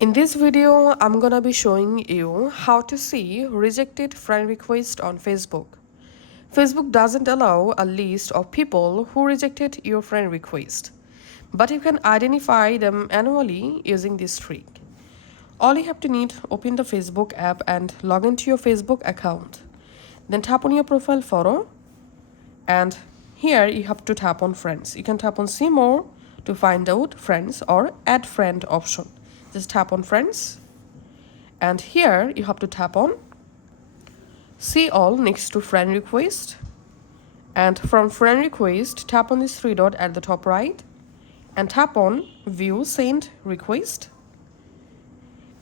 In this video, I'm gonna be showing you how to see rejected friend request on Facebook. Facebook doesn't allow a list of people who rejected your friend request, but you can identify them manually using this trick. All you have to need, open the Facebook app and log into your Facebook account. Then tap on your profile photo, and here you have to tap on friends. You can tap on see more to find out friends or add friend option. Just tap on friends, and here you have to tap on see all next to friend request, and from friend request tap on this three dot at the top right and tap on view sent request,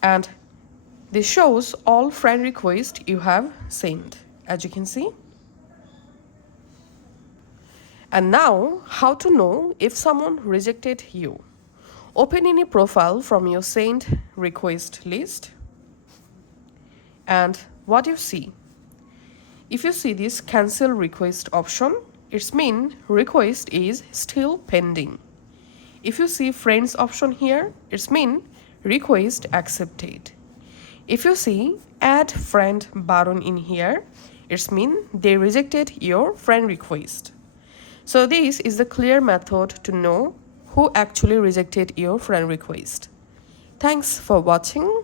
and this shows all friend requests you have sent, as you can see. And now, how to know if someone rejected you. Open any profile from your sent request list, and what you see. If you see this cancel request option, it means request is still pending. If you see friends option here, it means request accepted. If you see add friend button in here, it means they rejected your friend request. So this is the clear method to know who actually rejected your friend request. Thanks for watching.